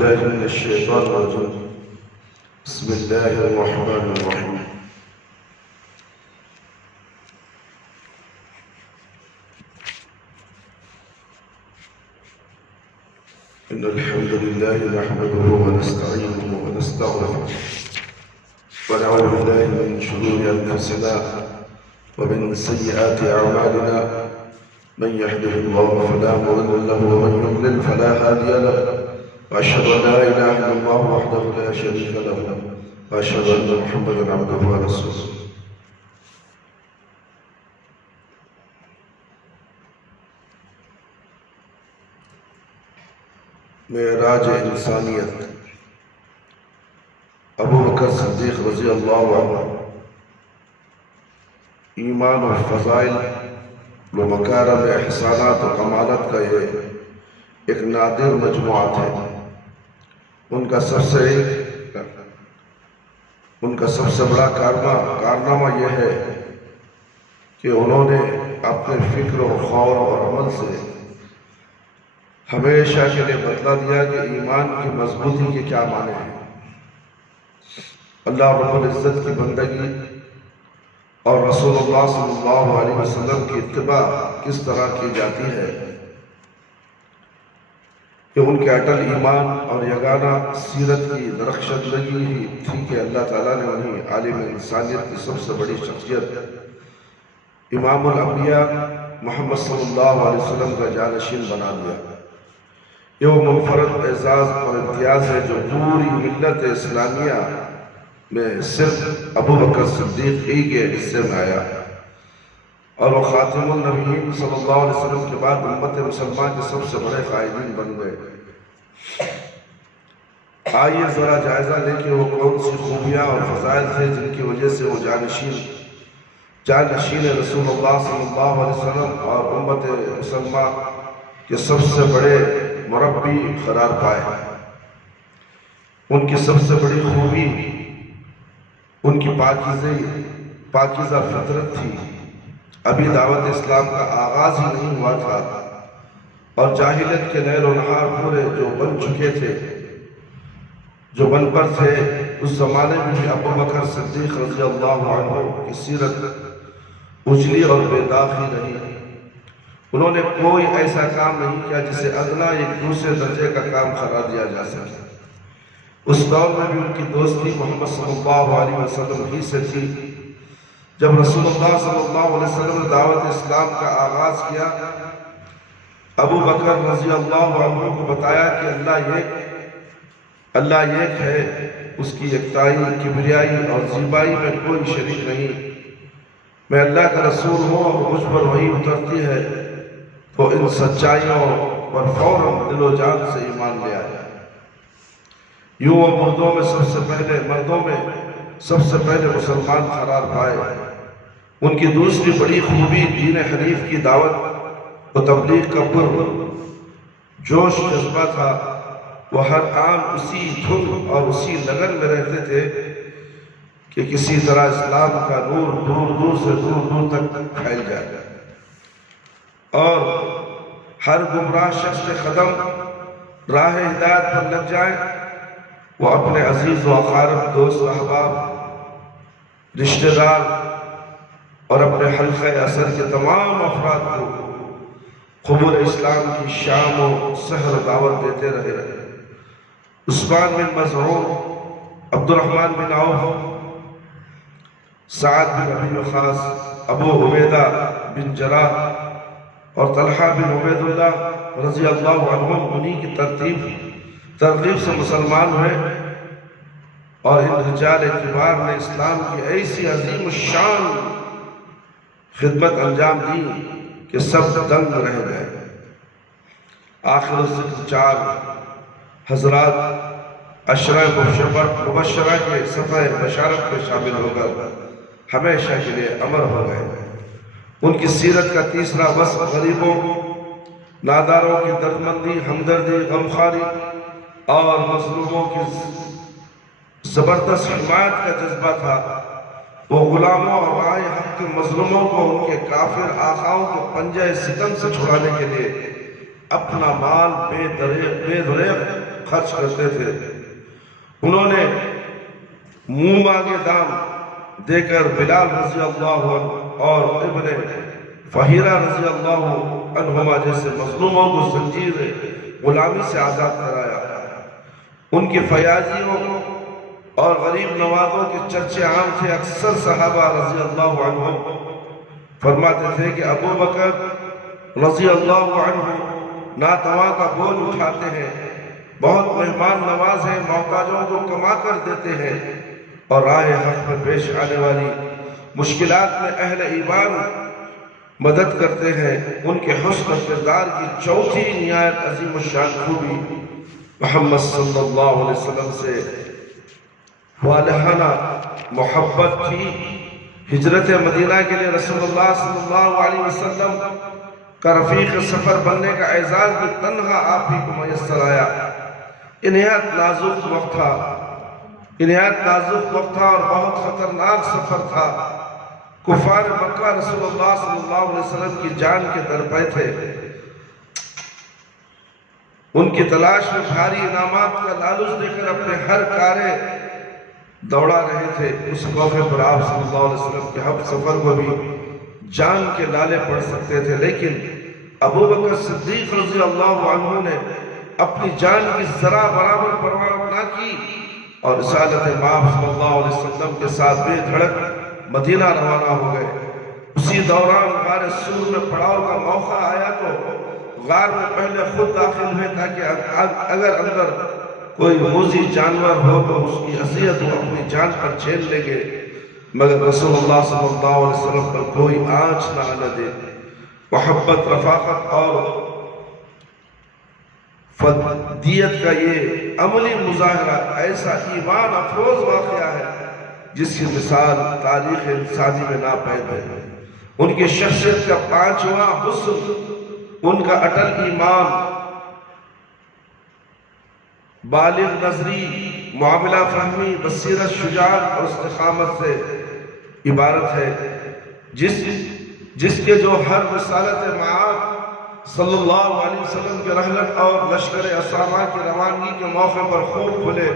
بالله من الشيطان الرجيم. بسم الله الرحمن الرحيم. إن الحمد لله نحمده ونستعينه ونستغفره ونعوذ بالله من شرور أنفسنا ومن سيئات أعمالنا، من يهده الله فلا مضل له ومن يضلل فلا هادي له، وأشهد أن لا إله إلا الله وحده لا شريك له، وأشهد أن محمدا عبده ورسوله. معراج انسانیت ابو بکر صدیق رضی اللہ عنہ. ایمان و فضائل و مکارم احسانات و کمالت کا یہ ایک نادر مجموعات ہے. ان کا سب سے بڑا کارنامہ یہ ہے کہ انہوں نے اپنے فکر و خول اور عمل سے ہمیشہ کے لیے بتلا دیا کہ ایمان کی مضبوطی کے کیا معنی ہیں، اللہ رب العزت کی بندگی اور رسول اللہ صلی اللہ علیہ وسلم کی اتباع کس طرح کی جاتی ہے، کہ ان کے اٹل ایمان اور یگانہ سیرت کی درخشندگی ہی تھی کہ اللہ تعالیٰ نے انہیں عالم انسانیت کی سب سے بڑی شخصیت امام الانبیاء محمد صلی اللہ علیہ وسلم کا جانشین بنا دیا. یہ وہ منفرد اعزاز اور امتیاز ہے جو پوری ملت اسلامیہ میں صرف ابو بکر صدیق ہی کے حصے میں آیا، اور وہ خاتم النبیین صلی اللہ علیہ وسلم کے بعد امت مسلمان کے سب سے بڑے قائدین بن گئے. آئیے ذرا جائزہ لیں کہ وہ کون سی خوبیاں اور فضائل تھے جن کی وجہ سے وہ جانشین رسول اللہ صلی اللہ علیہ وسلم اور امت مسلمان کے سب سے بڑے مربی قرار پائے. ان کی سب سے بڑی خوبی ان کی پاکیزہ فطرت تھی. ابھی دعوت اسلام کا آغاز ہی نہیں ہوا تھا اور جاہلیت کے نیل و نہار پورے جو بن چکے تھے، جو بن پر تھے، اس زمانے میں بھی ابو بکر صدیق رضی اللہ عنہ کی سیرت اجلی اور بے داغ ہی رہی. انہوں نے کوئی ایسا کام نہیں کیا جسے ادنا ایک دوسرے درجے کا کام قرار دیا جا سکے. اس دور میں بھی ان کی دوستی محمد صلی اللہ علیہ وسلم ہی سے تھی. جب رسول اللہ صلی اللہ علیہ وسلم نے دعوت اسلام کا آغاز کیا، ابو بکر رضی اللہ عنہ کو بتایا کہ اللہ ایک ہے، اس کی یکتائی، کبریائی اور زیبائی میں کوئی شریک نہیں. میں اللہ کا رسول ہوں اور مجھ پر وحی اترتی ہے، تو ان سچائیوں پر فوراً دل و جان سے ایمان لے آیا. یوں وہ مردوں میں سب سے پہلے مسلمان قرار پائے. ان کی دوسری بڑی خوبی دین حنیف کی دعوت و تبلیغ کا جوش جذبہ تھا. وہ ہر آن اسی دھن اور اسی لگن میں رہتے تھے کہ کسی طرح اسلام کا نور دور دور تک پھیل جائے اور ہر گمراہ شخص کے قدم راہ ہدایت پر لگ جائیں. وہ اپنے عزیز و اقارب، دوست، احباب، رشتہ دار اور اپنے حلقہ اثر کے تمام افراد کو قبول اسلام کی شام و سحر دعوت دیتے رہے. عثمان بن مظعون، عبد الرحمن بن عوف، سعد بن ابی وقاص، ابو عبیدہ بن جراح اور طلحہ بن عبید اللہ رضی اللہ عنہم انہی کی ترغیب سے مسلمان ہوئے، اور ان رجال کبار نے اسلام کی ایسی عظیم الشان خدمت انجام دی کہ سب دنگ رہ گئے. آخر الذکر 4 حضرات عشرہ مبشرہ کے صفحہ بشارت میں شامل ہو کر ہمیشہ کے لیے امر ہو گئے. ان کی سیرت کا تیسرا وصف غریبوں، ناداروں کی دردمندی، ہمدردی، غمخواری اور مظلوموں کی زبردست حمایت کا جذبہ تھا. وہ غلاموں اور رائے حق کے مظلوموں کو ان کے کافر آقاؤں کے پنجہ ستم سے چھڑانے کے لیے اپنا مال بے دریغ خرچ کرتے تھے۔ انہوں نے منہ مانگے دام دے کر بلال رضی اللہ عنہ اور ابن فہیرہ رضی اللہ عنہما جیسے مظلوموں کو زنجیر غلامی سے آزاد کرایا۔ ان کی فیاضیوں اور غریب نوازوں کے چرچے عام تھے۔ اکثر صحابہ رضی اللہ عنہ فرماتے تھے کہ ابو بکر رضی اللہ عنہ ناتواں کا بوجھ اٹھاتے ہیں، بہت مہمان نواز ہیں، محتاجوں کو کما کر دیتے ہیں اور راہ حق میں پیش آنے والی مشکلات میں اہل ایمان مدد کرتے ہیں۔ ان کے حسن کردار کی چوتھی نہایت عظیم الشان خوبی محمد صلی اللہ علیہ وسلم سے والہانہ محبت تھی۔ ہجرت مدینہ کے لیے رسول اللہ صلی اللہ علیہ وسلم کا رفیق سفر بننے کا اعزاز بھی تنہا آپ ہی کو میسر آیا۔ نہایت نازک وقت تھا اور بہت خطرناک سفر تھا۔ کفار مکہ رسول اللہ صلی اللہ علیہ وسلم کی جان کے درپے تھے۔ ان کی تلاش میں بھاری انعامات کا لالچ دے کر اپنے ہر کارے دوڑا رہے تھے۔ اس موقع پر آپ صلی اللہ علیہ وسلم کے ہم سفر کو بھی جان کے لالے پڑ سکتے تھے، لیکن ابو بکر صدیق رضی اللہ عنہ نے اپنی جان کی ذرا برابر پرواہ نہ کی اور رسالت مآب صلی اللہ علیہ وسلم کے ساتھ بے دھڑک مدینہ روانہ ہو گئے۔ اسی دوران غار سور میں پڑاؤ کا موقع آیا تو غار میں پہلے خود داخل ہوئے تاکہ اگر اندر کوئی موذی جانور ہو تو اس کی اذیت وہ اپنی جان پر جھیل لیں گے، مگر رسول اللہ صلی اللہ علیہ وسلم پر کوئی آنچ نہ آنے دے۔ محبت، رفاقت اور فدیت کا یہ عملی مظاہرہ ایسا ایمان افروز واقعہ ہے جس کی مثال تاریخ انسانی میں ناپید ہے۔ ان کی شخصیت کا پانچواں حسن ان کا اٹل ایمان، بالغ نظری، معاملہ فہمی، بصیرت، شجاعت اور استقامت سے عبارت ہے، جس کے جو ہر رسالت مآب صلی اللہ علیہ وسلم کے رحلت اور لشکر اسامہ کی روانگی کے موقع پر خوب کھلے۔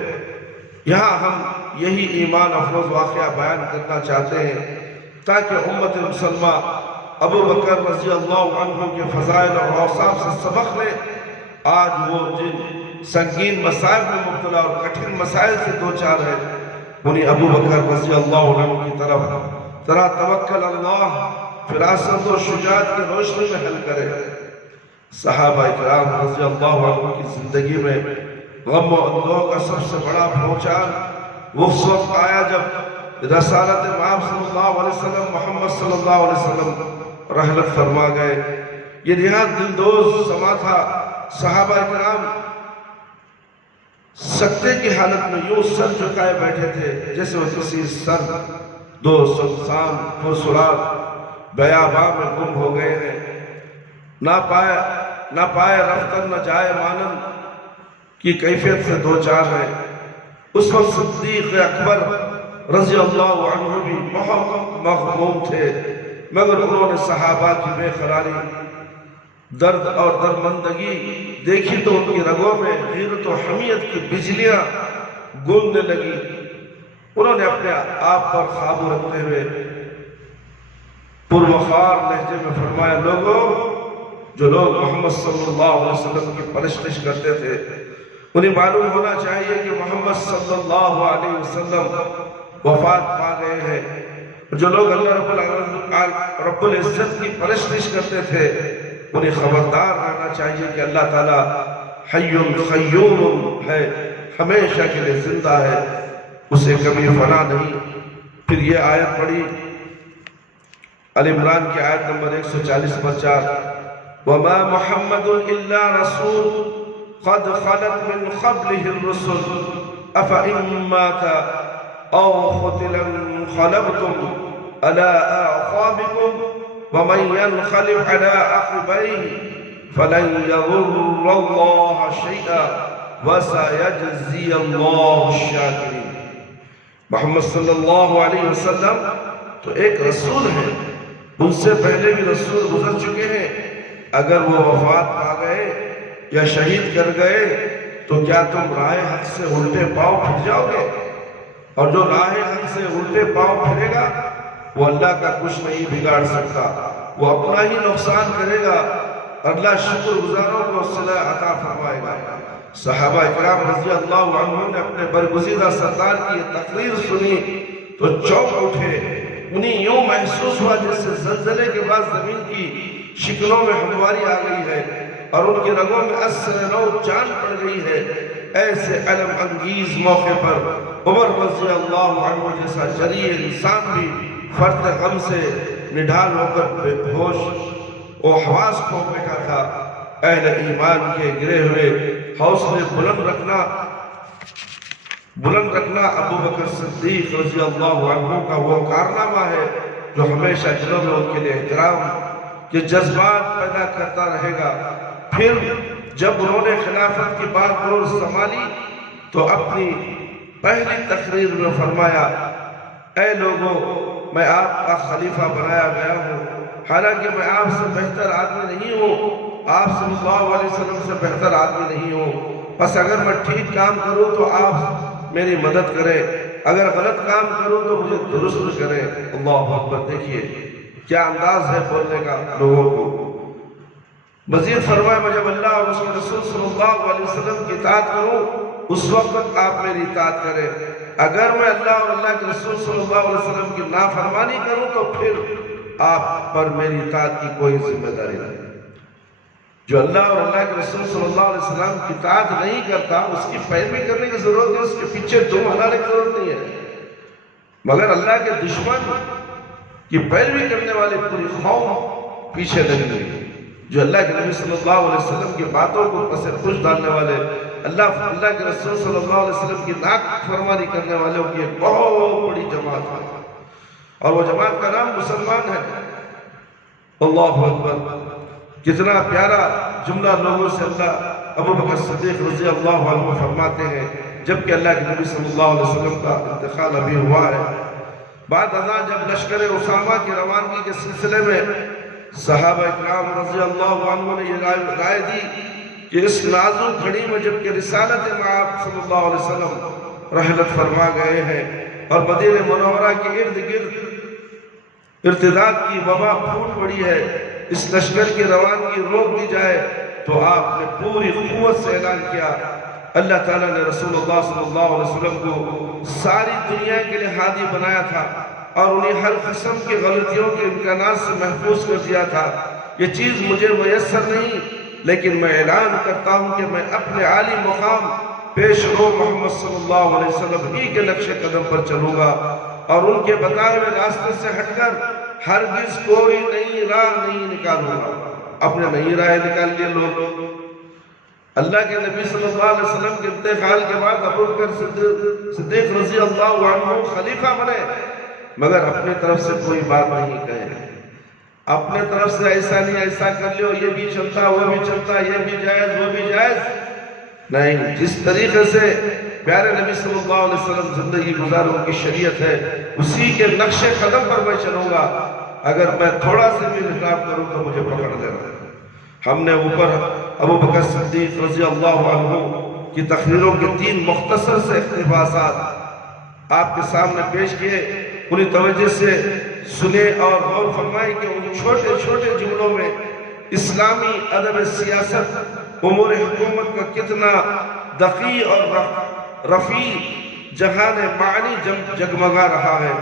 یہاں ہم یہی ایمان افروز واقعہ بیان کرنا چاہتے ہیں تاکہ امت مسلمہ ابو بکر رضی اللہ عنہ کے فضائل اور اوصاف سے سبق لے۔ آج وہ جن سنگین مسائل میں مبتلا اور کٹھن مسائل سے دوچار ہے، انہیں ابو بکر رضی اللہ عنہ کی طرف ذرا توکل اللہ فراست و شجاعت کی روشنی میں حل کرے۔ صحابہ اکرام رضی اللہ عنہ کی زندگی میں غم و اندوہ کا سب سے بڑا پہنچان وہ وقت آیا جب رسالت مآب صلی اللہ علیہ وسلم محمد صلی اللہ علیہ وسلم رحلت فرما گئے۔ یہ نہایت دلدوز سما تھا۔ صحابہ اکرام سکتے کی حالت میں یوں سر جھکائے بیٹھے تھے جیسے وہ کسی سر دو سنسان پرسرات بیاباں میں گم ہو گئے ہیں، نہ پائے رفتن نہ جائے مانند کی کیفیت سے دوچار ہے۔ اس وقت صدیق اکبر رضی اللہ عنہ بھی بہت مغموم تھے، مگر انہوں نے صحابہ کی بے قراری، درد اور درمندگی دیکھی تو ان کی رگوں میں غیرت و حمیت کی بجلیاں گونجنے لگی۔ انہوں نے اپنے آپ پر قابو رکھتے ہوئے پروخار لہجے میں فرمایا، لوگوں جو لوگ محمد صلی اللہ علیہ وسلم کی پرستش کرتے تھے انہیں معلوم ہونا چاہیے کہ محمد صلی اللہ علیہ وسلم وفات پا گئے ہیں۔ جو لوگ اللہ رب العزت کی پرستش کرتے تھے انہیں خبردار رہنا چاہیے کہ اللہ تعالیٰ حی قیوم ہے، ہمیشہ کے لیے زندہ ہے، اسے کبھی فنا نہیں۔ پھر یہ آیت پڑھی آل عمران کی آیت نمبر 140 پر 4، وَمَا مُحَمَّدٌ إِلَّا رَسُولٌ قَدْ خَلَتْ مِنْ قَبْلِهِ الرُّسُلُ أَفَإِن مَّاتَ أَوْ قُتِلَ انقلبتم عَلَىٰ أَعْقَابِكُمْ وَمَن يَنقلب عَلَىٰ عَقِبَيْهِ فَلَن يَضُرَّ اللَّهَ شَيْئًا وَسَيَجْزِيَ اللَّهُ الشَّاكِرِينَ۔ محمد صلی اللہ علیہ وسلم تو ایک رسول ہیں، ان سے پہلے بھی رسول گزر چکے ہیں، اگر وہ وفات پا گئے یا شہید کر گئے تو کیا تم راہ حق سے الٹے پاؤں پھر جاؤ گے؟ اور جو راہ حق سے الٹے پاؤں پھرے گا وہ اللہ کا کچھ نہیں بگاڑ سکتا، وہ اپنا ہی نقصان کرے گا۔ اللہ شکر گزاروں کو صلح عطا فرمائے گا۔ صحابہ اکرام رضی اللہ عنہ نے اپنے برگزیدہ سردار کی یہ تقریر سنی تو چونک اٹھے۔ انہیں یوں محسوس ہوا جیسے زلزلے کے بعد زمین کی شکلوں میں ہمواری آ گئی ہے اور ان کی رگوں میں اثر نو جان پڑ گئی ہے۔ ایسے علم انگیز موقع پر عمر رضی اللہ عنہ جیسا جریح انسان بھی فرط غم سے نڈھال ہو کر بے ہوش و حواس کھو بیٹھا تھا۔ اہل ایمان کے گرے ہوئے حوصلے بلند رکھنا ابو بکر صدیق رضی اللہ عنہ کا وہ کارنامہ ہے جو ہمیشہ دلوں میں ان کے لیے احترام کے جذبات پیدا کرتا رہے گا۔ پھر جب انہوں نے خلافت کی بات اور سنبھالی تو اپنی پہلی تقریر میں فرمایا، اے لوگوں، میں آپ کا خلیفہ بنایا گیا ہوں، حالانکہ میں آپ سے بہتر آدمی نہیں ہوں، آپ صلی اللہ علیہ وسلم سے بہتر آدمی نہیں ہوں، بس اگر میں ٹھیک کام کروں تو آپ میری مدد کریں، اگر غلط کام کروں تو مجھے درست کریں۔ اللہ اکبر! دیکھیے کیا انداز ہے بولنے کا لوگوں کو۔ مزید فرمایا، میں جب اللہ اور اس کے رسول صلی اللہ علیہ وسلم کی اطاعت کروں اس وقت آپ میری اطاعت کریں، اگر میں اللہ اور اللہ کے رسول صلی اللہ علیہ وسلم کی نافرمانی کروں تو پھر آپ پر میری اطاعت کی کوئی ذمہ داری نہیں۔ جو اللہ اور اللہ کے رسول صلی اللہ علیہ وسلم کی اطاعت نہیں کرتا اس کی پیروی کرنے کی ضرورت ہے، اس کے پیچھے دم ہلانے کی ضرورت نہیں ہے، مگر اللہ کے دشمن کی پیروی کرنے والے پوری قوم پیچھے لگی ہوئی ہے۔ جو اللہ کے نبی صلی اللہ علیہ وسلم کی باتوں کو پس پش ڈالنے والے، اللہ کے رسول صلی اللہ علیہ وسلم کی نافرمانی کرنے والوں کی ایک بہت بڑی جماعت ہے، اور وہ جماعت کا نام مسلمان ہے۔ اللہ اکبر! کتنا پیارا جملہ لوگوں سے اللہ ابو بکر صدیق رضی اللہ عنہ فرماتے ہیں، جبکہ اللہ کے نبی صلی اللہ علیہ وسلم کا انتقال ابھی ہوا ہے۔ بعد ازاں جب لشکر اسامہ کی روانگی کے سلسلے میں صحابہ اکرام رضی اللہ عنہ نے یہ رائے دی کہ اس نازک گھڑی میں جبکہ رسالت مآب صلی اللہ علیہ وسلم رحلت فرما گئے ہیں اور مدینہ منورہ کے ارد گرد ارتداد کی وبا پھوٹ پڑی ہے، اس لشکر کی روانگی روک دی جائے، تو آپ نے پوری قوت سے اعلان کیا۔ اللہ تعالیٰ نے رسول اللہ صلی اللہ علیہ وسلم کو ساری دنیا کے لیے ہادی بنایا تھا اور انہیں ہر قسم کی غلطیوں کے امکانات سے محفوظ کر دیا تھا۔ یہ چیز مجھے میسر نہیں، لیکن میں اعلان کرتا ہوں کہ میں اپنے عالی مقام پیش رو محمد صلی اللہ علیہ وسلم ہی کے نقش قدم پر چلوں گا اور ان کے بتائے ہوئے راستے سے ہٹ کر ہرگز کوئی نئی راہ نہیں نکالوں گا۔ اپنے نئی راہ نکال لیے لوگ۔ اللہ کے نبی صلی اللہ علیہ وسلم کے انتقال کے بعد ابو بکر صدیق رضی اللہ عنہ خلیفہ بنے، مگر اپنے طرف سے کوئی بات نہیں کہے، اپنے طرف سے ایسا نہیں ایسا کر لیو، یہ بھی چلتا وہ بھی چلتا، یہ بھی جائز وہ بھی جائز نہیں۔ جس طریقے سے پیارے نبی صلی اللہ علیہ وسلم زندگی گزاروں کی شریعت ہے اسی کے نقش قدم پر میں چلوں گا، اگر میں تھوڑا سے بھی انحراف کروں تو مجھے پکڑ لینا۔ ہم نے اوپر ابو بکر صدیق رضی اللہ عنہ کی تقریروں کے 3 مختصر سے اقتباسات آپ کے سامنے پیش کیے، انہیں توجہ سے سنے اور غور فرمائیں کہ ان چھوٹے چھوٹے جملوں میں اسلامی ادب سیاست امور حکومت کا کتنا دقیق اور رفیع جہان معنی جگمگا رہا ہے۔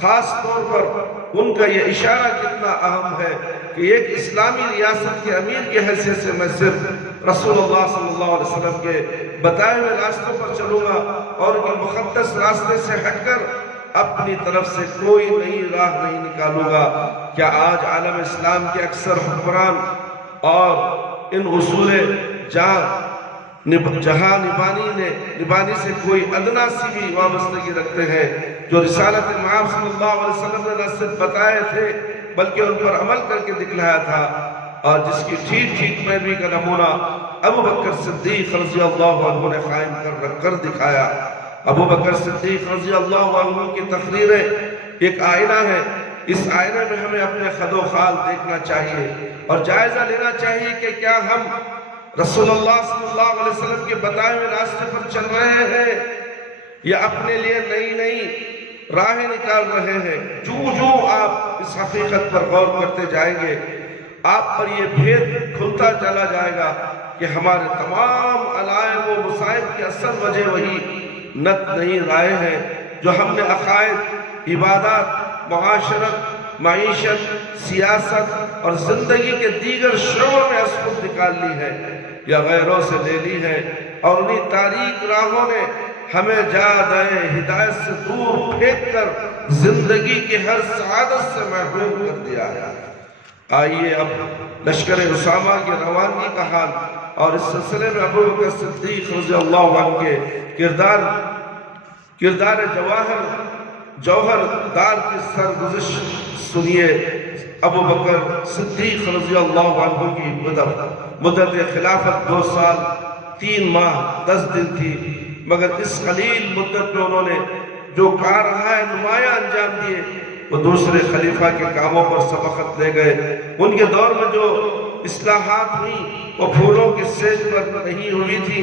خاص طور پر ان کا یہ اشارہ کتنا اہم ہے کہ ایک اسلامی ریاست کے امیر کی حیثیت سے میں صرف رسول اللہ صلی اللہ علیہ وسلم کے بتائے ہوئے راستوں پر چلوں گا اور ان کے مقدس راستے سے ہٹ کر اپنی طرف سے کوئی نئی راہ نہیں نکالوں گا۔ کیا آج عالم اسلام کے اکثر حکمران اور ان اصول جہاں نبانی سے کوئی ادنا سی بھی وابستگی رکھتے ہیں، جو رسالت مآب صلی اللہ علیہ وسلم نے نہ صرف بتائے تھے بلکہ ان پر عمل کر کے دکھلایا تھا، اور جس کی ٹھیک ٹھیک پیروی کا نمونہ ابو بکر صدیق رضی اللہ عنہ نے قائم کر دکھایا۔ ابو بکر صدیق رضی اللہ عنہ کی تقریریں ایک آئینہ ہے، اس آئینے میں ہمیں اپنے خد و خال دیکھنا چاہیے اور جائزہ لینا چاہیے کہ کیا ہم رسول اللہ صلی اللہ علیہ وسلم کے بتائے ہوئے راستے پر چل رہے ہیں یا اپنے لیے نئی نئی راہیں نکال رہے ہیں؟ جو آپ اس حقیقت پر غور کرتے جائیں گے آپ پر یہ بھید کھلتا چلا جائے گا کہ ہمارے تمام علائم و مصائب کی اصل وجہ وہی نت نئی رائے ہیں جو ہم نے عقائد، عبادات، معاشرت، معیشت، سیاست اور زندگی کے دیگر شعبوں میں اس کو نکال لی ہے یا غیروں سے لے لی ہے، اور انہی تاریک راہوں نے ہمیں جادۂ ہدایت سے دور پھینک کر زندگی کی ہر سعادت سے محروم کر دیا ہے۔ آئیے اب لشکر اسامہ کی روانگی کا حال اور اس سلسلے میں ابو بکر صدیق رضی اللہ عنہ کے کردار جوہر دار کی سرگزش سنیے۔ ابو بکر صدیق رضی اللہ عنہ کی مدت خلافت 2 سال 3 ماہ 10 دن تھی، مگر اس قلیل مدت میں انہوں نے جو کارہائے نمایاں انجام دیے وہ دوسرے خلیفہ کے کاموں پر سبقت لے گئے۔ ان کے دور میں جو اصلاحات ہوئی وہ پھولوں کے سیج پر نہیں ہوئی تھی،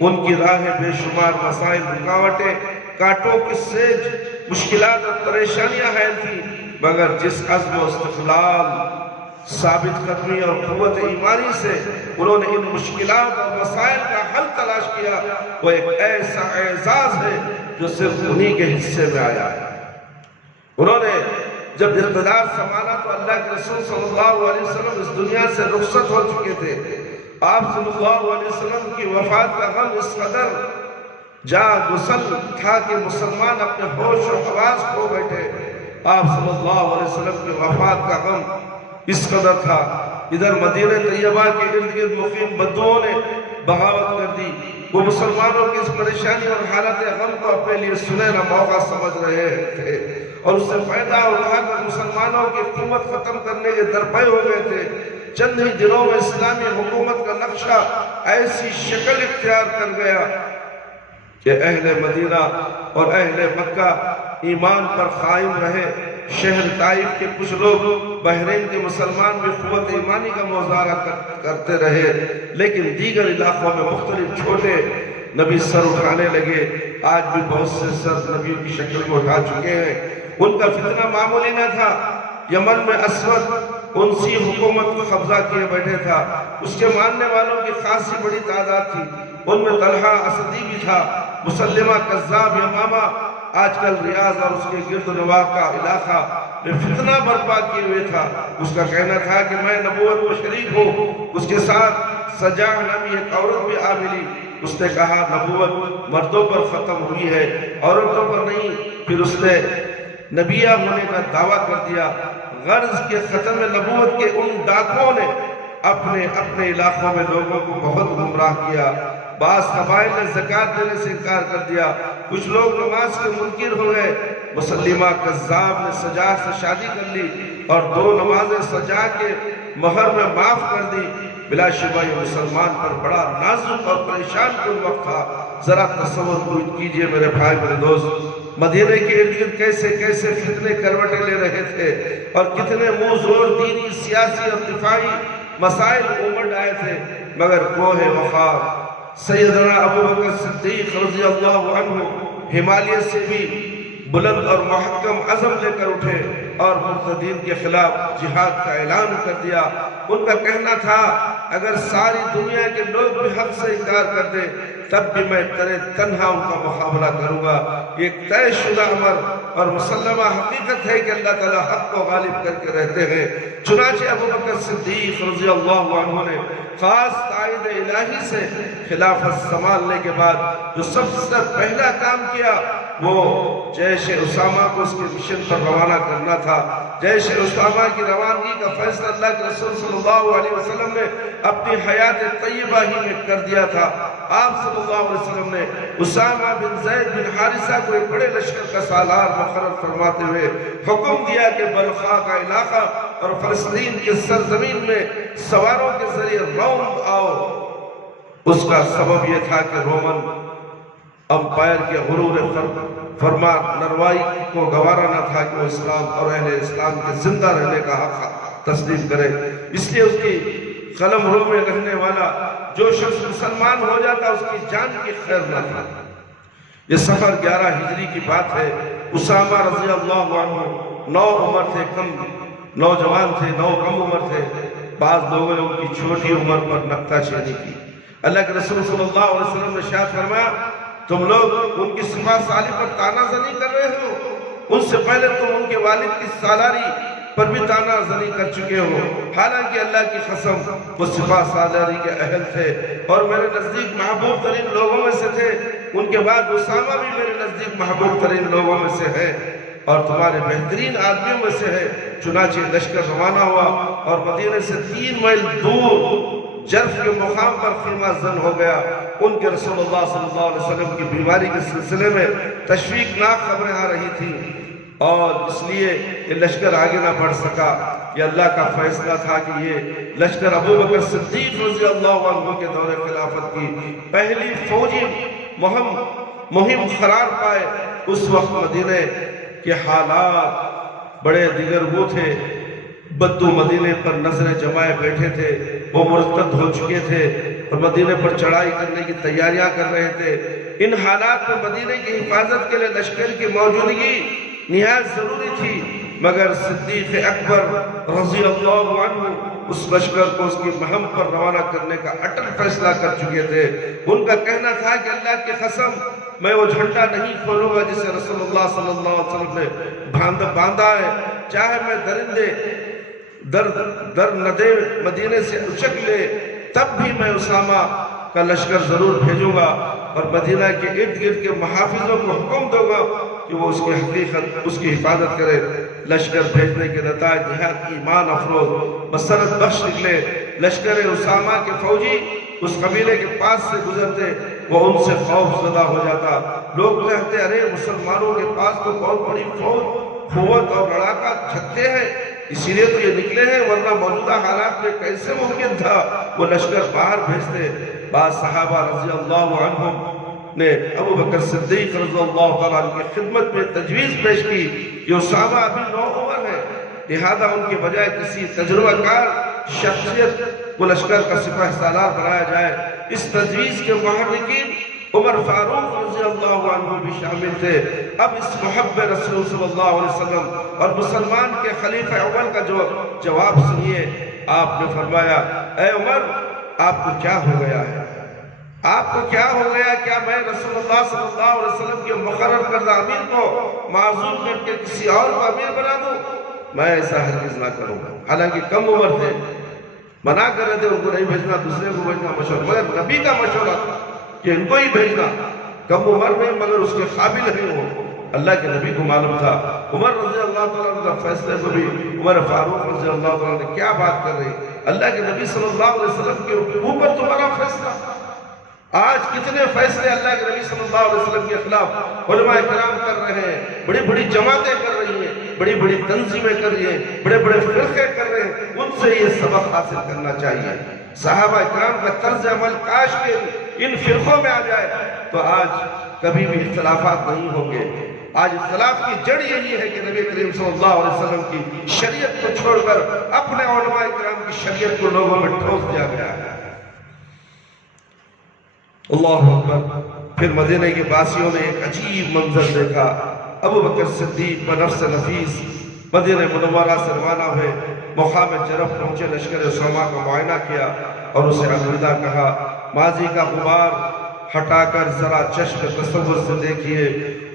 ان کی راہیں بے شمار مسائل، رکاوٹیں، کانٹوں کے سیج، مشکلات اور پریشانیاں حائل تھی، مگر جس عزم و استقلال، ثابت قدمی اور قوت ایمانی سے انہوں نے ان مشکلات اور مسائل کا حل تلاش کیا وہ ایک ایسا اعزاز ہے جو صرف انہی کے حصے میں آیا ہے۔ انہوں نے جب اقتدار سنبھالا تو اللہ کے رسول صلی اللہ علیہ وسلم اس دنیا سے رخصت ہو چکے تھے۔ آپ صلی اللہ علیہ وسلم کی وفات کا غم اس قدر جا گسل تھا کہ مسلمان اپنے ہوش و حواس کھو بیٹھے۔ آپ صلی اللہ علیہ وسلم کی وفات کا غم اس قدر تھا، ادھر مدینہ طیبہ کے ارد گرد مقیم بدوؤں نے بغاوت کر دی، وہ مسلمانوں کی اس پریشانی اور حالت غم کو اپنے لیے سنہرا موقع سمجھ رہے تھے اور اس سے فائدہ اٹھا کر مسلمانوں کی قوت ختم کرنے کے درپے ہو گئے تھے۔ چند ہی دنوں میں اسلامی حکومت کا نقشہ ایسی شکل اختیار کر گیا کہ اہل مدینہ اور اہل مکہ ایمان پر قائم رہے۔ شہر طائف کے کچھ لوگ بحرین کے مسلمان بھی قوت ایمانی کا مظاہرہ کرتے رہے، لیکن دیگر علاقوں میں مختلف چھوٹے نبی سر اٹھانے لگے۔ آج بھی بہت سے سر نبیوں کی شکل میں اٹھا چکے ہیں۔ ان کا فتنہ معمولی نہ تھا۔ یمن میں اسود انسی حکومت کو قبضہ کیے بیٹھے تھا، اس کے ماننے والوں کی خاصی بڑی تعداد تھی۔ ان میں طلحہ اسدی بھی تھا، مسلمہ کذاب یمامہ آج کل ریاض اور اس کے گرد و نواح کا علاقہ میں فتنہ برپا کیے ہوئے تھا۔ اس کا کہنا تھا کہ میں نبوت کو شریک ہوں۔ اس کے ساتھ سجاح نامی ایک عورت بھی آ ملی۔ اس نے کہا نبوت مردوں پر ختم ہوئی ہے، عورتوں پر نہیں۔ پھر اس نے نبیہ ہونے کا دعویٰ کر دیا۔ غرض کے ختم نبوت کے ان ڈاکوؤں نے اپنے علاقوں میں لوگوں کو بہت گمراہ کیا۔ بعض قبائل نے زکوٰۃ دینے سے انکار کر دیا، کچھ لوگ نماز کے منکر ہو گئے۔ مسلمہ کذاب نے سجاح سے شادی کر لی اور 2 نمازیں سجاح کے مہر میں معاف کر دی۔ بلا شبہ یہ مسلمان پر بڑا نازک اور پریشان کن وقت تھا۔ ذرا تصور کیجئے میرے بھائی، میرے دوست، مدینہ کے ارد گرد کیسے کیسے فتنے کروٹیں لے رہے تھے اور کتنے منہ زور دینی، سیاسی اور دفاعی مسائل امڈ آئے تھے، مگر کوہ وفا سیدنا ابو بکر صدیق رضی اللہ عنہ ہمالیہ سے بھی بلند اور محکم عزم لے کر اٹھے اور مرتدین کے خلاف جہاد کا اعلان کر دیا۔ ان کا کہنا تھا اگر ساری دنیا کے لوگ بھی حق سے انکار کر دیں تب بھی میں تنہا ان کا مقابلہ کروں گا۔ یہ ایک طے شدہ امر اور مسلمہ حقیقت ہے کہ اللہ تعالیٰ حق کو غالب کر کے رہتے ہیں۔ چنانچہ ابو بکر صدیق رضی اللہ عنہ نے خاص تائید الہی سے خلافت سنبھالنے کے بعد جو سب سے پہلا کام کیا وہ جیش اسامہ کو اس کے مشن پر روانہ کرنا تھا۔ جیش اسامہ کی روانگی کا فیصلہ اللہ کے رسول صلی اللہ علیہ وسلم نے اپنی حیات طیبہ ہی میں کر دیا تھا۔ آپ صلی اللہ علیہ وسلم نے اسامہ بن زید بن حارثہ کو ایک بڑے لشکر کا سالار مقرر فرماتے ہوئے حکم دیا کہ بلخا کا علاقہ اور فلسطین کے سرزمین میں سواروں کے ذریعے روند آؤ۔ اس کا سبب یہ تھا کہ رومن امپائر کے غرور فرما نروائی کو گوارا نہ تھا کہ وہ اسلام اور اہل اسلام کے زندہ رہنے کا حق تسلیم کرے، اس لیے اس کی قلم رو میں رہنے والا جو شخص مسلمان ہو جاتا اس کی جان کی خیر نہ تھا۔ یہ سفر 11 ہجری کی بات ہے۔ اسامہ رضی اللہ عنہ 9 عمر تھے، کم نوجوان تھے، 9 کم عمر تھے۔ بعض لوگوں نے ان کی چھوٹی عمر پر نکتہ چینی کی۔ اللہ کے رسول صلی اللہ علیہ وسلم نے ارشاد فرمایا تم لوگ ان کی سپاہ سالی پر تانا زنی کر رہے ہو، ان سے پہلے تم ان کے والد کی سالاری پر بھی تانا زنی کر چکے ہو، حالانکہ اللہ کی قسم وہ سپاہ سالاری کے اہل تھے اور میرے نزدیک محبوب ترین لوگوں میں سے تھے۔ ان کے بعد اسامہ بھی میرے نزدیک محبوب ترین لوگوں میں سے ہے اور تمہارے بہترین آدمیوں میں سے ہے۔ چنانچہ لشکر روانہ ہوا اور مدینے سے 3 میل دور جرف کے مقام پر خیمہ زن ہو گیا۔ ان کے رسول اللہ صلی اللہ علیہ وسلم کی بیماری کے سلسلے میں تشویقناک خبریں آ رہی تھیں اور اس لیے یہ لشکر آگے نہ بڑھ سکا۔ یہ اللہ کا فیصلہ تھا کہ یہ لشکر ابو بکر صدیق رضی اللہ عنہ کے دور خلافت کی پہلی فوجی مہم قرار پائے۔ اس وقت مدینے کے حالات بڑے دیگرگو تھے۔ بدو مدینے پر نظریں جمائے بیٹھے تھے، وہ مرتد ہو چکے تھے اور مدینے پر چڑھائی کرنے کی تیاریاں کر رہے تھے۔ ان حالات میں مدینے کی حفاظت کے لیے لشکر کی موجودگی نہایت ضروری تھی، مگر صدیق اکبر رضی اللہ عنہ اس لشکر کو اس کی مہم پر روانہ کرنے کا اٹل فیصلہ کر چکے تھے۔ ان کا کہنا تھا کہ اللہ کی قسم میں وہ جھنڈا نہیں کھولوں گا جسے رسول اللہ صلی اللہ علیہ وسلم نے باندھا ہے، چاہے میں درندے در ندے مدینے سے اچک لے تب بھی میں اسامہ کا لشکر ضرور بھیجوں گا اور مدینہ کے ارد گرد کے محافظوں کو حکم دوں گا کہ وہ اس کی حفاظت کرے۔ لشکر بھیجنے کے نتائج نہایت ایمان افروز مسرت بخش نکلے۔ لشکر اسامہ کے فوجی اس قبیلے کے پاس سے گزرتے وہ ان سے خوف زدہ ہو جاتا۔ لوگ کہتے ارے مسلمانوں کے پاس تو بہت بڑی فوج قوت اور لڑاکا چھتے ہیں، اسی لیے تو یہ نکلے ہیں، ورنہ موجودہ حالات میں کیسے ممکن تھا وہ لشکر باہر بھیجتے۔ بعض صحابہ رضی اللہ عنہم نے ابو بکر صدیق رضی اللہ تعالیٰ عنہ کی خدمت میں تجویز پیش کی کہ اسامہ ابھی 9 عمر ہے، لہذا ان کے بجائے کسی تجربہ کار شخصیت کو لشکر کا سپاہ سالار بنایا جائے۔ اس تجویز کے محرکین عمر فاروق رضی اللہ عنہ بھی شامل تھے۔ اب اس محب رسول صلی اللہ علیہ وسلم اور مسلمان کے خلیفہ اول کا جواب سنیے۔ آپ نے فرمایا اے عمر آپ کو کیا ہو گیا ہے؟ آپ کو کیا ہو گیا؟ کیا میں رسول اللہ صلی اللہ علیہ وسلم کے مقرر کردہ امیر کو معزول کر کے کسی اور کو امیر بنا دوں؟ میں ایسا ہرگز نہ کروں گا۔ حالانکہ کم عمر تھے، منع کر رہے تھے ان کو نہیں بھیجنا، دوسرے کو بھیجنا مشورہ، مگر نبی کا مشورہ تھا کہ ان کو ہی بھیجنا، کم عمر میں مگر اس کے قابل نہیں ہو۔ اللہ کے نبی کو معلوم تھا۔ عمر رضی اللہ تعالیٰ عنہ کا فیصلے کو بھی عمر فاروق رضی اللہ تعالیٰ عنہ کیا بات کر رہے؟ اللہ کے نبی صلی اللہ علیہ وسلم کے اوپر تمہارا فیصلہ۔ آج کتنے فیصلے اللہ کے نبی صلی اللہ علیہ وسلم کے خلاف علماء کرام کر رہے ہیں، بڑی بڑی جماعتیں کر رہی ہیں، بڑی بڑی تنظیمیں کر رہی ہیں، بڑے بڑے فرقے کر رہے ہیں۔ ان سے یہ سبق حاصل کرنا چاہیے۔ صحابہ کرام کا طرز عمل کاش کے ان فرقوں میں آ جائے تو آج کبھی بھی اختلافات نہیں ہوں گے۔ آج اختلاف کی جڑ یہی ہے کہ نبی کریم صلی اللہ علیہ وسلم کی شریعت کو چھوڑ کر اپنے علماء کرام کی شریعت کو لوگوں میں ٹھوس دیا گیا ہے۔ اللہ اکبر۔ پھر مدینے کے باسیوں نے ایک عجیب منظر دیکھا۔ ابو بکر صدیق بنفس نفیس مدینہ منورہ سے روانہ ہوئے، مقام جرف پہنچے، لشکر اسامہ کا معائنہ کیا اور اسے الوداع کہا۔ ماضی کا غبار ہٹا کر ذرا چشم تصور سے دیکھیے،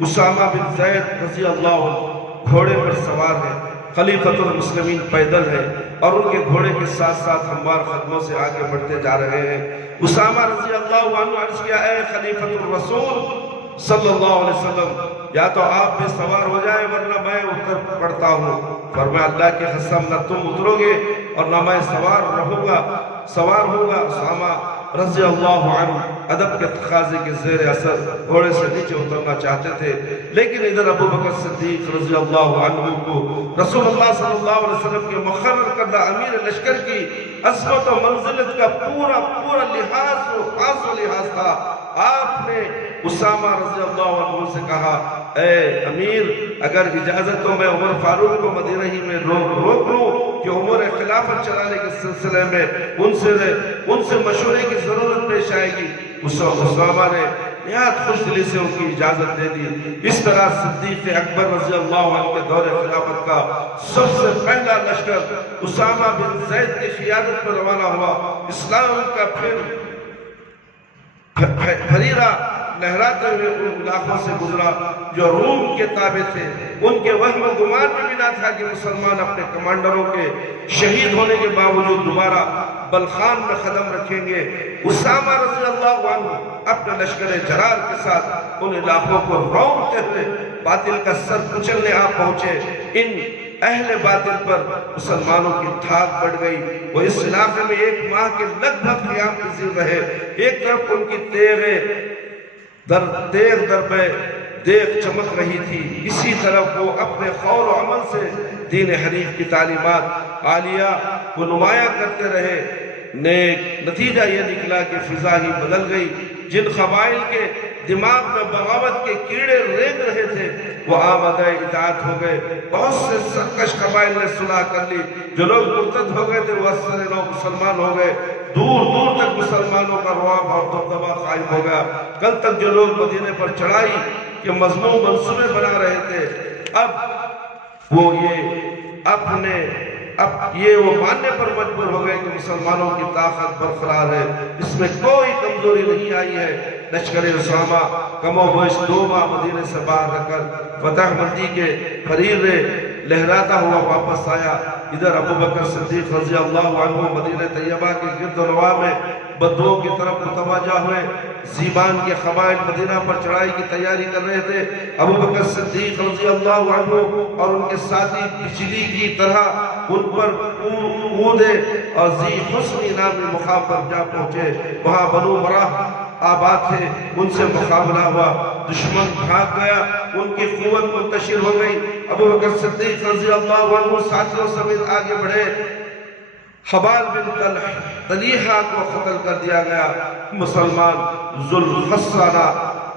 اسامہ بن زید رضی اللہ عنہ گھوڑے پر سوار ہیں، خلیفۃ المسلمین پیدل ہیں اور ان کے گھوڑے کے ساتھ ساتھ ہموار قدموں سے آگے بڑھتے جا رہے ہیں۔ اسامہ رضی اللہ عنہ عرض کیا اے خلیفۃ الرسول صلی اللہ علیہ وسلم، یا تو آپ بھی سوار ہو جائیں ورنہ میں اتر پڑتا ہوں۔ فرمایا اللہ کی قسم نہ تم اترو گے اور نہ میں سوار ہوگا۔ اسامہ رضی اللہ عنہ ادب کے تقاضے کے زیر اثر گھوڑے سے نیچے اترنا چاہتے تھے، لیکن ادھر ابو بکر صدیق رضی اللہ عنہ کو رسول اللہ صلی اللہ علیہ وسلم کے مقرر کردہ امیر لشکر کی عظمت و منزلت کا پورا لحاظ تھا۔ آپ نے اسامہ رضی اللہ عنہ سے کہا اے امیر اگر اجازت ہو میں عمر فاروق کو مدینہ ہی میں روک لوں کہ امور خلافت چلانے کے سلسلے میں ان سے مشورے کی ضرورت پیش آئے گی۔ اسامہ نے نہایت خوش دلی سے ان کی اجازت دے دی۔ اس طرح صدیق اکبر رضی اللہ عنہ کے دور خلافت کا سب سے پہلا لشکر اسامہ بن زید کی قیادت پر روانہ ہوا۔ اسلام کا پھریرا لہراتے ہوئے ان علاقوں سے گزرا جو روم کے تابع تھے۔ ان کے وہم و گمان میں بھی نہ تھا کہ مسلمان اپنے کمانڈروں کے شہید ہونے کے باوجود دوبارہ بلخان میں قدم رکھیں گے۔ اسامہ رضی اللہ عنہ اپنے لشکر جرار کے ساتھ ان علاقوں کو رونقتے ہوئے باطل کا سر کچلنے آ پہنچے۔ ان اہل باطل پر مسلمانوں کی دھاک بڑھ گئی۔ وہ اس علاقے میں 1 ماہ کے لگ بھگ قیام پذیر رہے۔ ایک طرف ان کی تیغ در پہ دیکھ چمک رہی تھی، اسی طرف وہ اپنے قول و عمل سے دین حنیف کی تعلیمات عالیہ کو نمایاں کرتے رہے۔ نتیجہ یہ نکلا کہ فضا ہی بدل گئی۔ جن قبائل کے دماغ میں بغاوت کے کیڑے رینگ رہے تھے وہ آمادہ اطاعت ہو گئے۔ بہت سے سرکش قبائل نے صلح کر لی۔ جو لوگ مرتد ہو گئے تھے وہ اثر نو مسلمان ہو گئے۔ دور دور تک مسلمانوں کا رعب اور دبدبہ قائم ہو گیا۔ کل تک جو لوگ مدینے پر چڑھائی کے مضمون منصوبے بنا رہے تھے، اب وہ ماننے پر مجبور ہو گئے کہ مسلمانوں کی طاقت برقرار ہے، اس میں کوئی کمزوری نہیں آئی ہے۔ لشکر اسامہ کم و بیش 2 ماہ مدینے سے باہر رہ کر فتح مندی کے فریرے لہراتا ہوا واپس آیا۔ ادھر ابو بکر صدیق رضی اللہ عنہ مدینہ طیبہ کے گرد و نواح میں بدو کی طرف متوجہ ہوئے۔ زیبان کے قبائل مدینہ پر چڑھائی کی تیاری کر رہے تھے۔ ابو بکر صدیق رضی اللہ عنہ اور ان کے ساتھی بجلی کی طرح ان پر کودے اور ذی حسنی نامی مقام پر جا پہنچے۔ وہاں بنو مراہ آباد تھے، ان سے مقابلہ ہوا، دشمن بھاگ گیا، ان کی قوت منتشر ہو گئی۔ ابو بکر صدیق رضی اللہ عنہ ساتھیوں سمیت آگے بڑھے۔ حبال بن طلیحہ کو قتل کر دیا گیا۔ مسلمان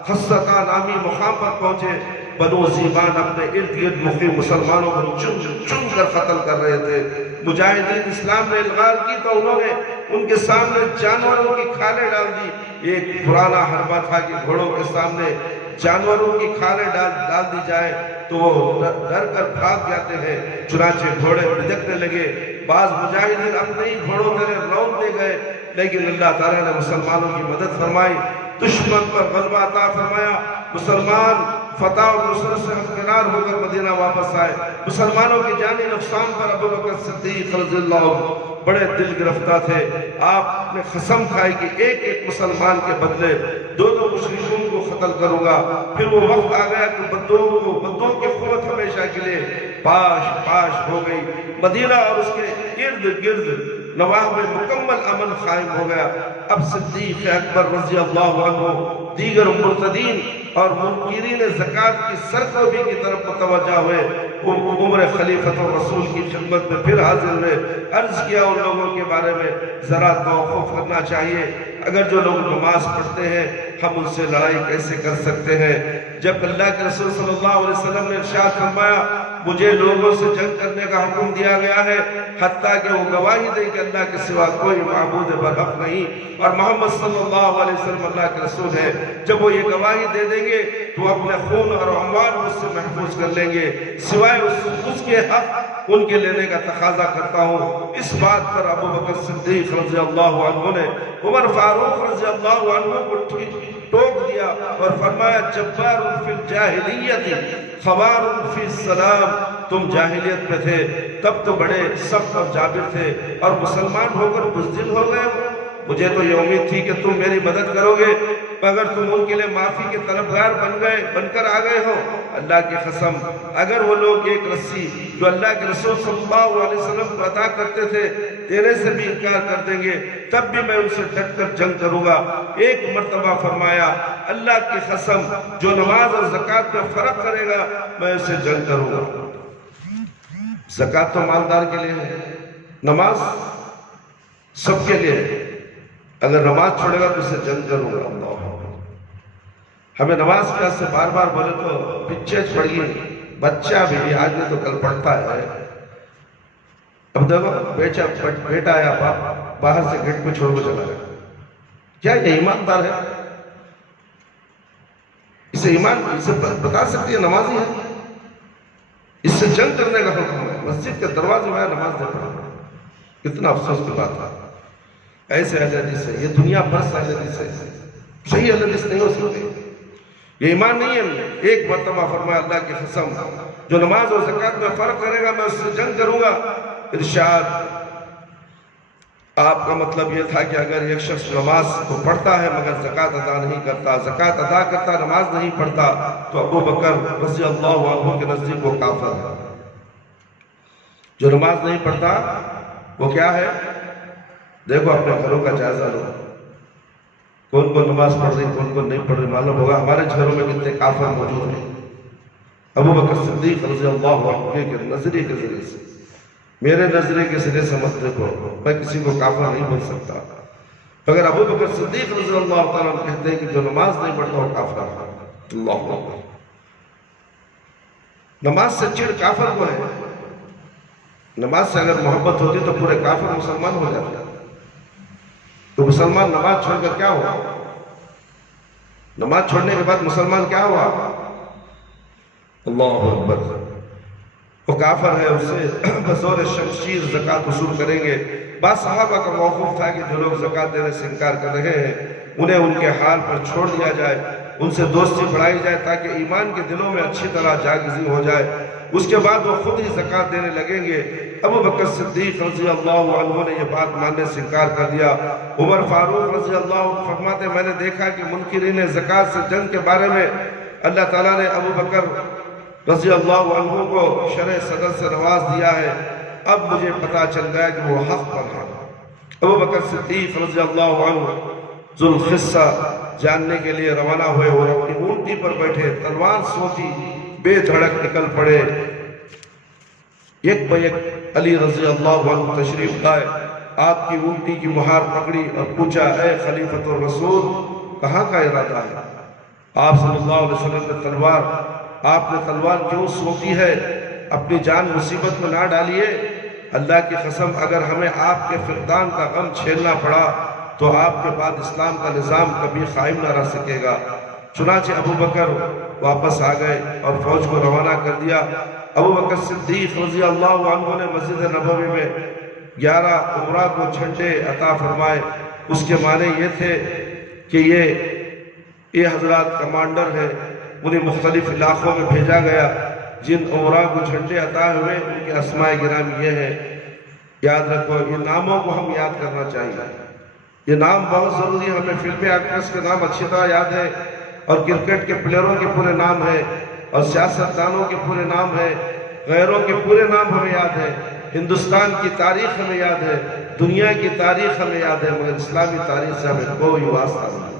خصتہ نامی مقام پر پہنچے۔ بنو زیبان اپنے ارد گرد مقیم مسلمانوں کو چن کر قتل کر رہے تھے۔ مجاہدین اسلام نے الغار کی تو انہوں نے ان کے سامنے جانوروں کی کھالیں ڈال دی۔ ایک پرانا حربہ تھا کہ گھوڑوں کے سامنے جانوروں کی کھالیں ڈال دی جائے تو وہ ڈر کر بھاگ جاتے ہیں، چنانچہ گھوڑے بھڑکنے لگے۔ بعض مجاہدین اپنے ہی گھوڑوں کے رون دے گئے، لیکن اللہ تعالیٰ نے مسلمانوں کی مدد فرمائی، دشمن پر غلبہ عطا فرمایا۔ مسلمان فتح اور نصرت سے ہمکنار ہو کر مدینہ واپس آئے۔ مسلمانوں کی جانی نقصان پر ابو بکر صدیق رضی اللہ عنہ بڑے دل گرفتہ تھے۔ آپ نے قسم کھائی کہ ایک ایک مسلمان کے بدلے 2 مشرکوں کو قتل کروں گا۔ پھر وہ وقت آ گیا کہ بدوں کی قوت ہمیشہ کے لیے پاش ہو گئی۔ مدینہ اور اس کے ارد گرد نواح میں مکمل امن قائم ہو گیا۔ اب صدیق اکبر رضی اللہ عنہ دیگر مرتدین اور منکرین زکوٰۃ کی سرکوبی کی طرف متوجہ ہوئے۔ عمر خلیفۃ الرسول کی خدمت میں پھر حاضر ہوئے۔ عرض کیا ان لوگوں کے بارے میں ذرا توقف کرنا چاہیے۔ اگر جو لوگ نماز پڑھتے ہیں ہم ان سے لڑائی کیسے کر سکتے ہیں؟ جب اللہ کے رسول صلی اللہ علیہ وسلم نے ارشاد فرمایا مجھے لوگوں سے جنگ کرنے کا حکم دیا گیا ہے حتیٰ کہ وہ گواہی دیں کہ اللہ کے سوا کوئی معبود برحق نہیں اور محمد صلی اللہ علیہ وسلم اللہ کے رسول ہے، جب وہ یہ گواہی دے دیں گے تو اپنے خون اور اموال مجھ سے محفوظ کر لیں گے، سوائے اس کے حق ان کے لینے کا تقاضا کرتا ہوں۔ اس بات پر ابو بکر صدیق رضی اللہ عنہ نے عمر فاروق رضی اللہ عنہ کو ٹوک دیا اور فرمایا جبار فی الجاہلیت خوار فی السلام، تم جاہلیت میں تھے تب تو بڑے سخت اور جابر تھے اور مسلمان ہو کر بزدل ہو گئے ہو۔ مجھے تو یہ امید تھی کہ تم میری مدد کرو گے مگر تم ان کے لیے معافی کے طلبگار بن کر آ گئے ہو۔ اللہ کی قسم اگر وہ لوگ ایک رسی جو اللہ کے رسول صلی اللہ علیہ وسلم کو عطا کرتے تھے دینے سے بھی انکار کر دیں گے تب بھی میں ان سے ڈٹ کر جنگ کروں گا۔ ایک مرتبہ فرمایا اللہ کی قسم جو نماز اور زکوٰۃ میں فرق کرے گا میں اسے جنگ کروں گا۔ زکوٰۃ تو مالدار کے لیے ہے، نماز سب کے لیے ہے، اگر نماز چھوڑے گا تو اسے جنگ کروں گا۔ اللہ ہمیں نماز کے سے بار بار بولے تو پچھے پڑ گئی، بچہ بھی آج میں تو کل پڑھتا ہے اب دیکھو بیٹا یا باپ باہر سے گیٹ پہ چھوڑ کو چلا گیا، کیا یہ ایماندار ہے؟ اسے ایمان اسے بتا سکتی ہے نمازی ہے؟ اس سے جنگ کرنے کا حکم ہے، مسجد کے دروازے میں نماز دے پڑا، کتنا افسوس کی بات ہے۔ ایسے اہل حدیث ہے، یہ دنیا بھر سے اہل حدیث ہے، صحیح اہل حدیث نہیں ہو سکتے، یہ ایمان نہیں ہے۔ ایک مرتبہ فرمایا اللہ کی قسم، جو نماز اور زکوٰۃ میں فرق کرے گا میں اس سے جنگ کروں گا۔ ارشاد آپ کا مطلب یہ تھا کہ اگر ایک شخص نماز کو پڑھتا ہے مگر زکوٰۃ ادا نہیں کرتا، زکوٰۃ ادا کرتا نماز نہیں پڑھتا، تو ابو بکر رضی اللہ عنہ کے نزدیک وہ کافر ہے۔ جو نماز نہیں پڑھتا وہ کیا ہے؟ دیکھو اپنے گھروں کا جائزہ لو، کون کون نماز پڑھ رہی کون کون نہیں پڑھ رہی، معلوم ہوگا ہمارے گھروں میں کتنے کافر موجود ہیں۔ ابو بکر صدیق رضی اللہ عنہ کے نظریے کے ذریعے سے، میرے نظریے کے ذریعے سے مت دیکھو، میں کسی کو کافر نہیں بن سکتا، اگر ابو بکر صدیق رضی اللہ تعالیٰ عنہ کہتے ہیں کہ جو نماز نہیں پڑھتا وہ کافر ہے، اللہ اکبر۔ نماز سے چڑ کافر کو ہے، نماز سے اگر محبت ہوتی تو پورے کافر مسلمان ہو جاتے، تو مسلمان نماز چھوڑ کر کیا ہوا؟ نماز چھوڑنے کے بعد مسلمان کیا ہوا؟ اللہ اکبر۔ وہ کافر ہے، اسے بزور شمشیر زکوٰۃ وصول کریں گے۔ بعض صحابہ کا موقف تھا کہ جو لوگ زکوٰۃ دینے سے انکار کر رہے ہیں انہیں ان کے حال پر چھوڑ دیا جائے، ان سے دوستی بڑھائی جائے تاکہ ایمان کے دلوں میں اچھی طرح جاگزی ہو جائے، اس کے بعد وہ خود ہی زکوٰۃ دینے لگیں گے۔ ابو بکر صدیق رضی اللہ عنہ نے یہ بات ماننے سے انکار کر دیا۔ عمر فاروق رضی اللہ عنہ فرماتے میں نے دیکھا کہ منکرین زکوٰۃ سے جنگ کے بارے میں اللہ تعالیٰ نے ابو بکر رضی اللہ عنہ کو شرع صدر سے نواز دیا ہے، اب مجھے پتا چل گیا کہ وہ حق پر ہے۔ ابو بکر صدیق رضی اللہ عنہ ذوالخصہ جاننے کے لیے روانہ ہوئے اور اپنی اونٹی پر بیٹھے، تلوار سوتی بے دھڑک نکل پڑے۔ ایک بیک علی رضی اللہ عنہ تشریف لائے، آپ کی اونٹی کی مہار پکڑی اور پوچھا اے خلیفۃ الرسول کہاں کا ارادہ ہے؟ آپ صلی اللہ علیہ وسلم نے آپ نے تلوار کیوں سوتی ہے؟ اپنی جان مصیبت میں نہ ڈالیے، اللہ کی قسم اگر ہمیں آپ کے فقدان کا غم چھیلنا پڑا تو آپ کے بعد اسلام کا نظام کبھی قائم نہ رہ سکے گا۔ چنانچہ ابو بکر واپس آ گئے اور فوج کو روانہ کر دیا۔ ابو بکر صدیق رضی اللہ عنہ نے مسجد نبوی میں 11 عمرہ کو جھنڈے عطا فرمائے۔ اس کے معنی یہ تھے کہ یہ حضرات کمانڈر ہیں، انہیں مختلف علاقوں میں بھیجا گیا۔ جن عمرہ کو جھنڈے عطا ہوئے ان کے اسماء گرامی یہ ہیں، یاد رکھو، یہ ناموں کو ہم یاد کرنا چاہیے، یہ نام بہت ضروری ہے۔ ہمیں فلمی ایکٹرس کے نام اچھی طرح یاد ہے اور کرکٹ کے پلیئروں کے پورے نام ہیں اور سیاستدانوں کے پورے نام ہیں، غیروں کے پورے نام ہمیں یاد ہے، ہندوستان کی تاریخ ہمیں یاد ہے، دنیا کی تاریخ ہمیں یاد ہے، مگر اسلامی تاریخ سے ہمیں کوئی واسطہ نہیں،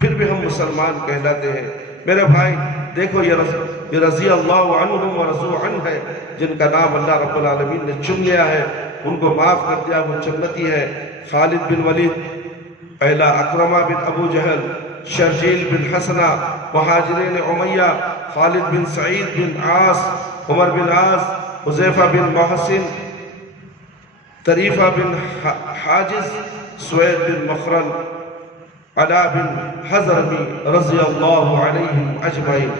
پھر بھی ہم مسلمان کہلاتے ہیں۔ میرے بھائی دیکھو، یہ رضی اللہ عنہم ورضوا عنہ ہے، جن کا نام اللہ رب العالمین نے چن لیا ہے، ان کو معاف کر دیا، وہ جنتی ہے۔ خالد بن ولید، پہلا اکرمہ بن ابو جہل، شرجیل بن حسنہ، مہاجرین امیہ، خالد بن سعید بن عاص، عمر بن عاص، حذیفہ بن محسن، طریفہ بن حاجز، سوید بن مخرن، علا بن حضرمی رضی اللہ علیہم اجمعین،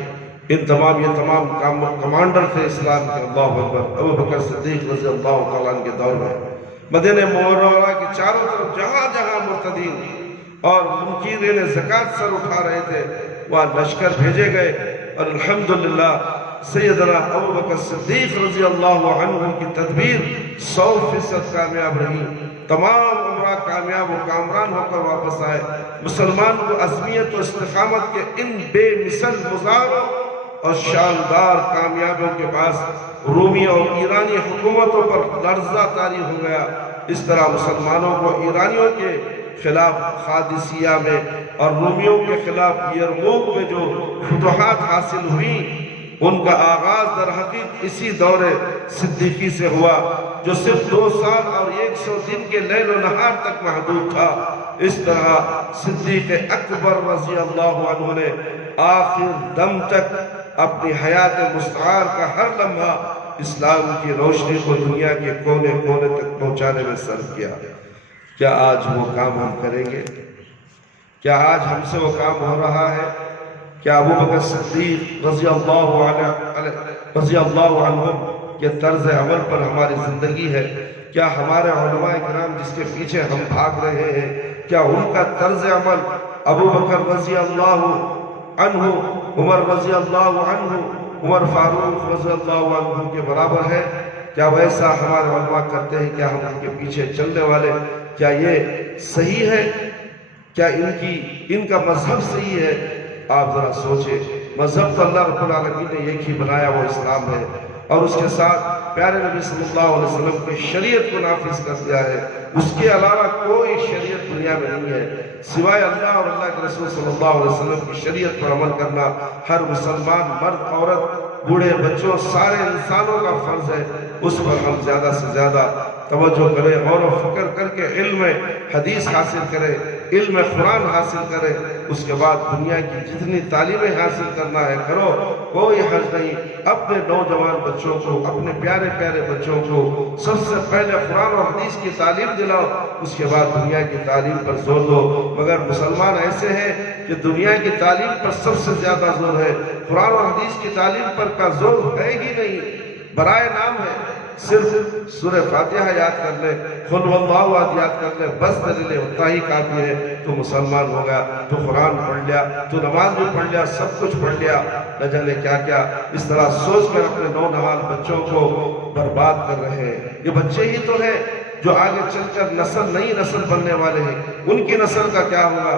ان تمام یہ تمام کمانڈر تھے اسلام کے۔ اللہ اکبر۔ ابو بکر صدیق رضی اللہ تعالیٰ عنہ کے دور میں مدینہ منورہ کی چاروں طرف جہاں جہاں مرتدین اور منکرین زکوٰۃ سر اٹھا رہے تھے وہاں لشکر بھیجے گئے، اور الحمدللہ سیدنا ابو بکر صدیق رضی اللہ عنہ کی تدبیر 100% کامیاب رہی۔ تمام عمرہ کامیاب و کامران ہو کر واپس آئے۔ مسلمان کو عزمیت و استقامت کے ان بے مثل مظاہروں اور شاندار کامیابیوں کے بعد رومی اور ایرانی حکومتوں پر لرزہ طاری ہو گیا۔ اس طرح مسلمانوں کو ایرانیوں کے خلاف قادسیہ میں اور رومیوں کے خلاف یرموک میں جو فتوحات حاصل ہوئیں، ان کا آغاز در حقیقت اسی دور صدیقی سے ہوا، جو صرف 2 سال اور 100 دن کے لیل و نہار تک محدود تھا۔ اس طرح صدیق اکبر رضی اللہ عنہ نے آخر دم تک اپنی حیات مستعار کا ہر لمحہ اسلام کی روشنی کو دنیا کے کونے کونے تک پہنچانے میں صرف کیا۔ کیا آج وہ کام ہم کریں گے؟ کیا آج ہم سے وہ کام ہو رہا ہے؟ کیا ابو بکر صدیق رضی اللہ عنہ کے طرز عمل پر ہماری زندگی ہے؟ کیا ہمارے علماء کرام جس کے پیچھے ہم بھاگ رہے ہیں، کیا ان کا طرز عمل ابو بکر رضی اللہ عنہ، عمر رضی اللہ عنہ، عمر فاروق رضی اللہ عنہ کے برابر ہے؟ کیا ویسا ہمارے علماء کرتے ہیں؟ کیا ہم ان کے پیچھے چلنے والے؟ کیا یہ صحیح ہے؟ کیا ان کا مذہب صحیح ہے؟ آپ ذرا سوچیں، مذہب تو اللہ رب العالمین نے ایک ہی بنایا، وہ اسلام ہے، اور اس کے ساتھ پیارے نبی صلی اللہ علیہ وسلم کی شریعت کو نافذ کر دیا ہے۔ اس کے علاوہ کوئی شریعت دنیا میں نہیں ہے سوائے اللہ اور اللہ کے رسول صلی اللہ علیہ وسلم کی شریعت پر عمل کرنا ہر مسلمان، مرد، عورت، بوڑھے، بچوں، سارے انسانوں کا فرض ہے۔ اس پر ہم زیادہ سے زیادہ توجہ کریں، غور و فکر کر کے علم حدیث حاصل کریں، علم قرآن حاصل کریں، اس کے بعد دنیا کی جتنی تعلیمیں حاصل کرنا ہے کرو، کوئی حرج نہیں۔ اپنے نوجوان بچوں کو، اپنے پیارے پیارے بچوں کو سب سے پہلے قرآن اور حدیث کی تعلیم دلاؤ، اس کے بعد دنیا کی تعلیم پر زور دو۔ مگر مسلمان ایسے ہیں کہ دنیا کی تعلیم پر سب سے زیادہ زور ہے، قرآن اور حدیث کی تعلیم پر کا زور ہے ہی نہیں، برائے نام ہے۔ صرف سورہ فاتحہ یاد کر لے، قل هو اللہ احد یاد کر لے، بس دلیل اتنا ہی کافی ہے، تو مسلمان ہو گیا، تو قرآن پڑھ لیا، تو نماز بھی پڑھ لیا، سب کچھ پڑھ لیا، نہ جانے کیا کیا۔ اس طرح سوچ کر اپنے نونہال بچوں کو برباد کر رہے ہیں۔ یہ بچے ہی تو ہیں جو آگے چل کر نئی نسل بننے والے ہیں، ان کی نسل کا کیا ہوگا؟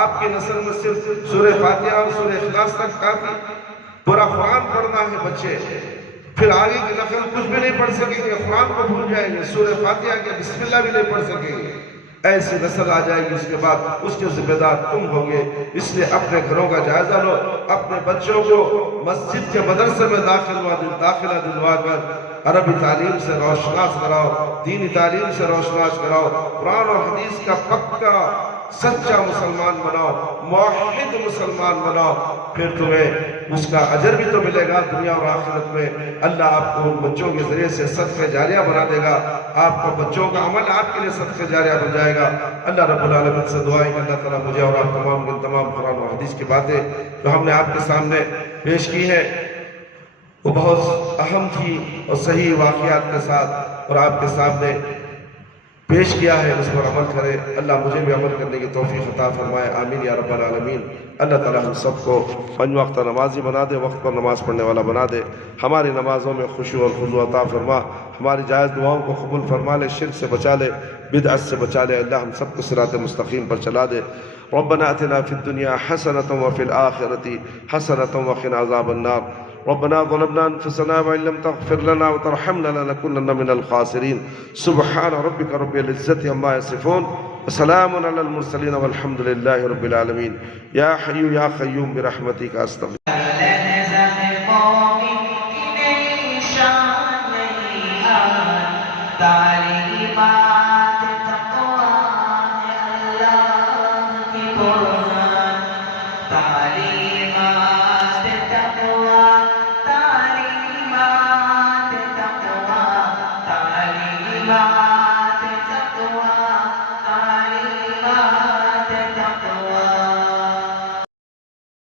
آپ کی نسل میں صرف سورہ فاتحہ اور سورہ اخلاص تک کافی، پورا قرآن پڑھنا ہے بچے، پھر آگے کی نسل کچھ بھی نہیں پڑھ سکیں گے، قرآن کو بھول جائیں گے، سورہ فاتحہ کے بسم اللہ بھی نہیں پڑھ سکیں گے۔ ایسی نسل آ جائے گی، اس کے بعد اس کے ذمہ دار تم ہوگے۔ اس لیے اپنے گھروں کا جائزہ لو، اپنے بچوں کو مسجد کے مدرسے میں داخلہ دلوا کر عربی تعلیم سے روشناس کراؤ، دینی تعلیم سے روشناس کراؤ، قرآن اور حدیث کا پکا سچا مسلمان بناؤ، موحد مسلمان بناؤ، پھر تمہیں اس کا اجر بھی تو ملے گا دنیا اور آخرت میں۔ اللہ آپ کو ان بچوں کے ذریعے سے صدقہ جاریہ بنا دے گا، آپ کو بچوں کا عمل آپ کے لیے صدقہ جاریہ بن جائے گا۔ اللہ رب العالمین سے دعائیں کہ اللہ تعالیٰ مجھے اور آپ تمام قرآن و حدیث کی باتیں جو ہم نے آپ کے سامنے پیش کی ہیں وہ بہت اہم تھی اور صحیح واقعات کے ساتھ اور آپ کے سامنے پیش کیا ہے، اس پر عمل کرے۔ اللہ مجھے بھی عمل کرنے کی توفیق عطا فرمائے، آمین یا رب العالمین۔ اللہ تعالیٰ ہم سب کو 5 وقت نمازی بنا دے، وقت پر نماز پڑھنے والا بنا دے، ہماری نمازوں میں خشوع اور خضوع عطا فرما، ہماری جائز دعاؤں کو قبول فرما لے، شرک سے بچا لے، بدعت سے بچا لے، اللہ ہم سب کو صراط مستقیم پر چلا دے۔ ربنا آتنا فی الدنیا حسنۃ وفی الآخرۃ حسنۃ وقنا عذاب النار۔ ربنا ظلمنا انفسنا وان لم تغفر لنا وترحمنا لنكونن من الخاسرين۔ سبحان ربك رب العزة عما يصفون وسلام على المرسلين والحمد لله رب العالمين۔ يا حي يا قيوم برحمتك استغفر۔ تعلیمات